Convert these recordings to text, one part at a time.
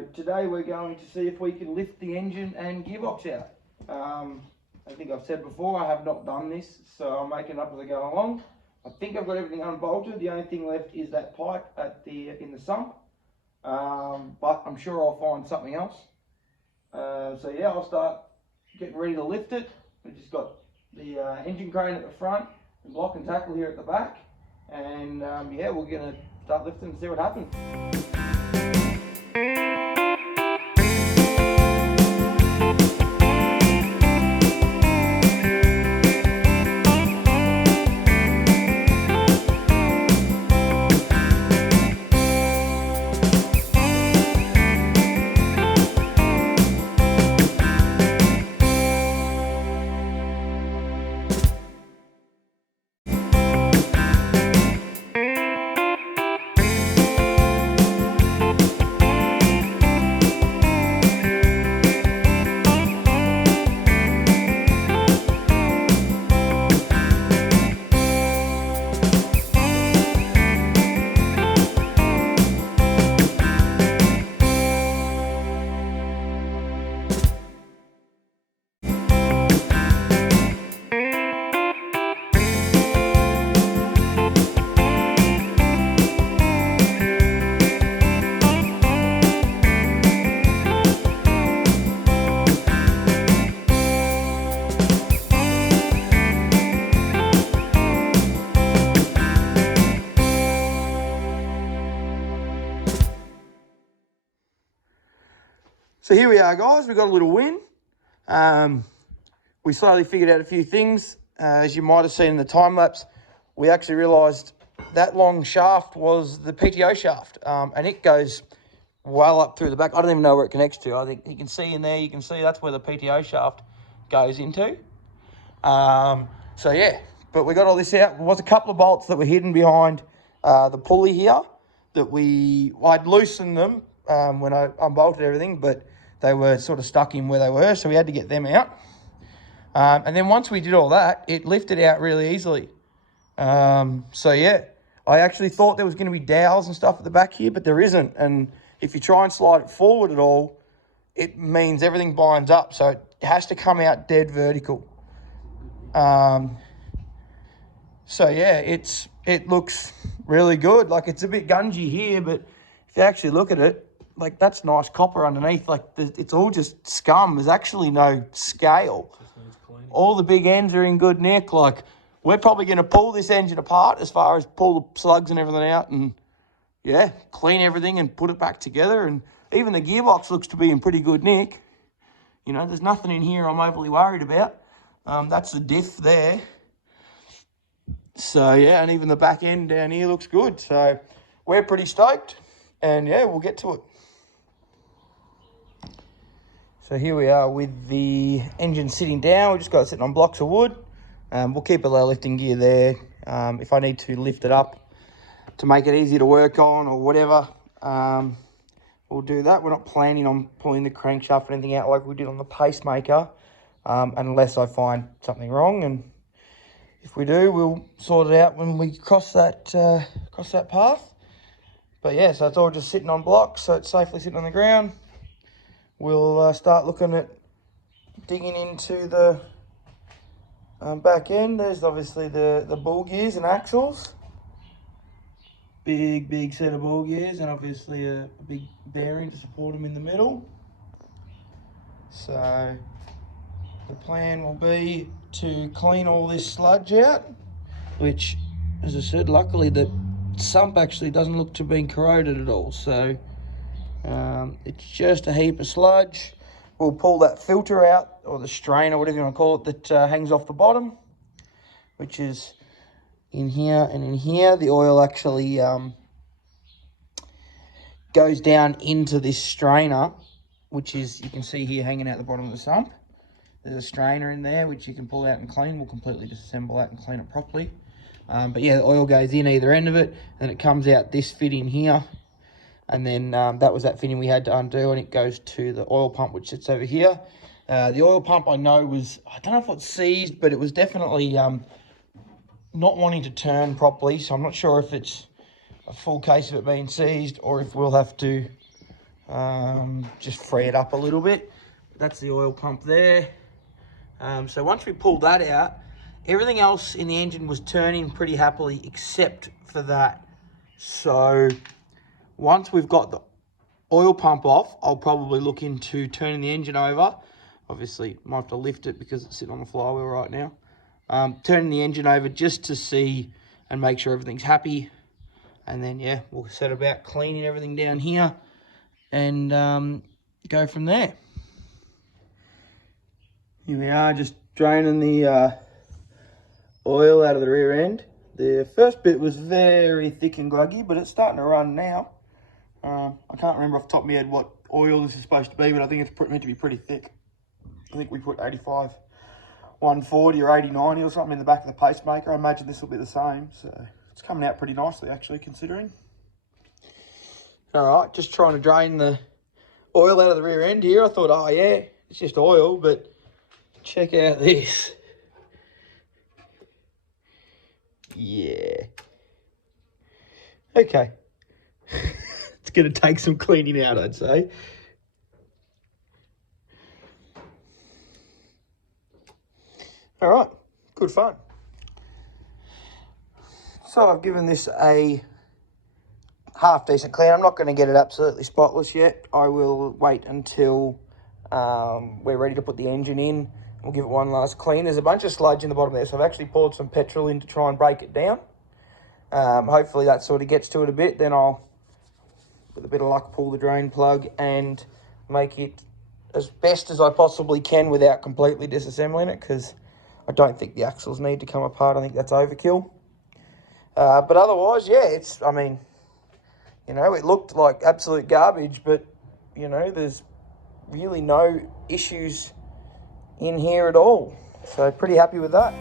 So today we're going to see if we can lift the engine and gearbox out. I think I've said before, I have not done this, so I'm making it up as I go along. I think I've got everything unbolted. The only thing left is that pipe in the sump, but I'm sure I'll find something else. So yeah, I'll start getting ready to lift it. We've just got the engine crane at the front, and block and tackle here at the back, and yeah, we're going to start lifting and see what happens. So here we are, guys. We got a little win. We slowly figured out a few things. As you might have seen in the time lapse, we actually realised that long shaft was the PTO shaft, and it goes well up through the back. I don't even know where it connects to. I think you can see in there. You can see that's where the PTO shaft goes into. So yeah, but we got all this out. There was a couple of bolts that were hidden behind the pulley here that I'd loosened them when I unbolted everything, but they were sort of stuck in where they were, so we had to get them out. And then once we did all that, it lifted out really easily. So yeah, I actually thought there was going to be dowels and stuff at the back here, but there isn't. And if you try and slide it forward at all, it means everything binds up, so it has to come out dead vertical. So yeah, it looks really good. Like, it's a bit gungy here, but if you actually look at it, like, that's nice copper underneath. Like, it's all just scum. There's actually no scale. All the big ends are in good nick. Like, we're probably going to pull this engine apart as far as pull the slugs and everything out and, yeah, clean everything and put it back together. And even the gearbox looks to be in pretty good nick. You know, there's nothing in here I'm overly worried about. That's the diff there. So, yeah, and even the back end down here looks good. So, we're pretty stoked. And, yeah, we'll get to it. So here we are with the engine sitting down. We've just got it sitting on blocks of wood. We'll keep a low lifting gear there. If I need to lift it up to make it easy to work on or whatever, we'll do that. We're not planning on pulling the crankshaft or anything out like we did on the pacemaker, unless I find something wrong. And if we do, we'll sort it out when we cross that path. But yeah, so it's all just sitting on blocks, so it's safely sitting on the ground. We'll start looking at digging into the back end. There's obviously the ball gears and axles. Big set of ball gears, and obviously a big bearing to support them in the middle. So the plan will be to clean all this sludge out, which, as I said, luckily the sump actually doesn't look to have been corroded at all. So it's just a heap of sludge. We'll pull that filter out, or the strain, or whatever you want to call it, that hangs off the bottom, which is in here and in here. The oil actually goes down into this strainer, which is, you can see here hanging out the bottom of the sump. There's a strainer in there which you can pull out and clean. We'll completely disassemble that and clean it properly. But yeah, the oil goes in either end of it, and it comes out this fit in here. And then that was that fitting we had to undo, and it goes to the oil pump, which sits over here. The oil pump, I know, was, I don't know if it's seized, but it was definitely not wanting to turn properly. So I'm not sure if it's a full case of it being seized, or if we'll have to just free it up a little bit. That's the oil pump there. So once we pulled that out, everything else in the engine was turning pretty happily except for that. So once we've got the oil pump off, I'll probably look into turning the engine over. Obviously, might have to lift it because it's sitting on the flywheel right now. Turning the engine over just to see and make sure everything's happy. And then, yeah, we'll set about cleaning everything down here and go from there. Here we are, just draining the oil out of the rear end. The first bit was very thick and gluggy, but it's starting to run now. I can't remember off the top of my head what oil this is supposed to be, but I think it's meant to be pretty thick. I think we put 85 140 or 8090 or something in the back of the pacemaker. I imagine this will be the same, so it's coming out pretty nicely actually, considering. All right, just trying to drain the oil out of the rear end here. I thought, oh yeah, it's just oil, but check out this. Yeah. Okay. It's going to take some cleaning out, I'd say. All right, good fun. So I've given this a half decent clean. I'm not going to get it absolutely spotless yet. I will wait until we're ready to put the engine in. We'll give it one last clean. There's a bunch of sludge in the bottom there, so I've actually poured some petrol in to try and break it down. Hopefully that sort of gets to it a bit. Then I'll, with a bit of luck, pull the drain plug and make it as best as I possibly can without completely disassembling it, because I don't think the axles need to come apart. I think that's overkill. But otherwise, yeah, it's, I mean, you know, it looked like absolute garbage, but, you know, there's really no issues in here at all. So pretty happy with that.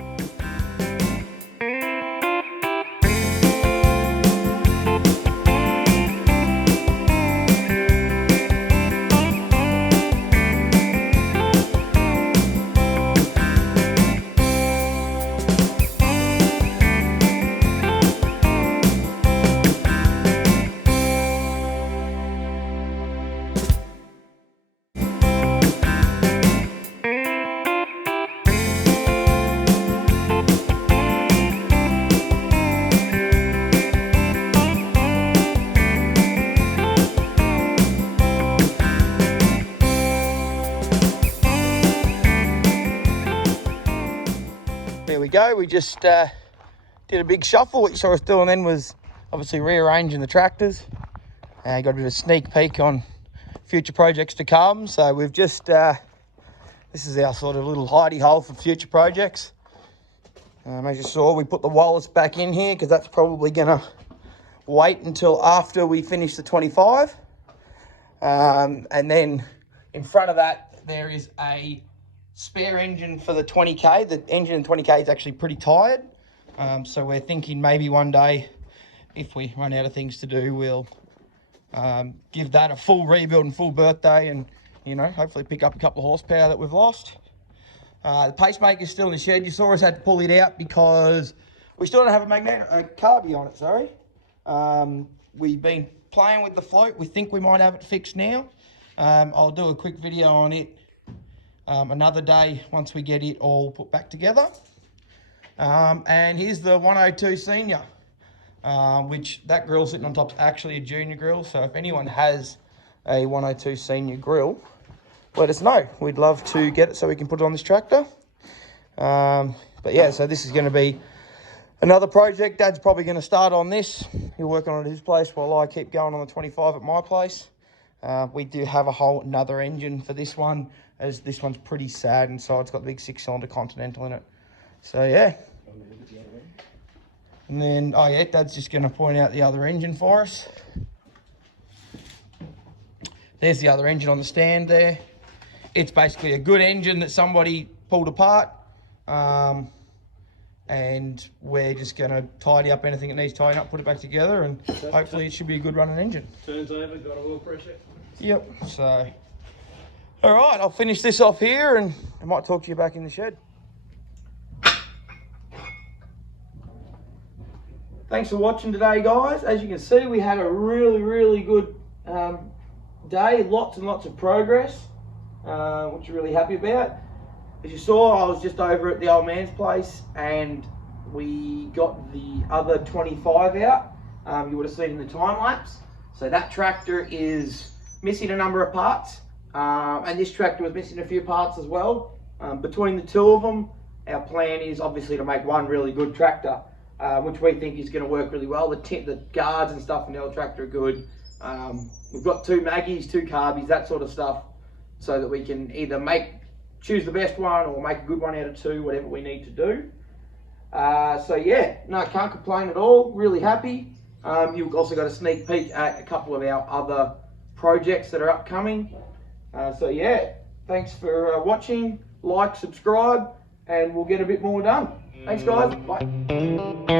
There we go. We just did a big shuffle. What you saw us doing then was obviously rearranging the tractors. Got a bit of a sneak peek on future projects to come. So we've just, this is our sort of little hidey hole for future projects. As you saw, we put the Wallace back in here because that's probably going to wait until after we finish the 25. And then in front of that, there is a spare engine for the 20K. The engine in 20K is actually pretty tired. So we're thinking maybe one day, if we run out of things to do, we'll give that a full rebuild and full birthday, and, you know, hopefully pick up a couple of horsepower that we've lost. The pacemaker is still in the shed. You saw us had to pull it out because we still don't have a carby on it, sorry. We've been playing with the float. We think we might have it fixed now. I'll do a quick video on it another day once we get it all put back together. And here's the 102 Senior, which that grill sitting on top is actually a junior grill. So if anyone has a 102 Senior grill, let us know. We'd love to get it so we can put it on this tractor. But yeah, so this is going to be another project. Dad's probably going to start on this. He'll work on it at his place while I keep going on the 25 at my place. We do have a whole another engine for this one, as this one's pretty sad inside. It's got the big 6-cylinder Continental in it. So yeah. And then, oh yeah, Dad's just going to point out the other engine for us. There's the other engine on the stand there. It's basically a good engine that somebody pulled apart. And we're just going to tidy up anything that needs tidying up, put it back together, and hopefully it should be a good running engine. Turns over, got oil pressure. Yep, so. All right, I'll finish this off here and I might talk to you back in the shed. Thanks for watching today, guys. As you can see, we had a really good day, lots and lots of progress, which we're really happy about. As you saw, I was just over at the old man's place and we got the other 25 out. You would have seen in the time lapse. So that tractor is missing a number of parts, and this tractor was missing a few parts as well. Between the two of them, our plan is obviously to make one really good tractor, which we think is going to work really well. The guards and stuff in the old tractor are good. We've got 2 Maggies, 2 Carbies, that sort of stuff, so that we can either choose the best one or make a good one out of 2, whatever we need to do. So yeah, no, can't complain at all. Really happy. You've also got a sneak peek at a couple of our other projects that are upcoming. So yeah, thanks for watching. Like, subscribe, and we'll get a bit more done. Thanks guys, bye.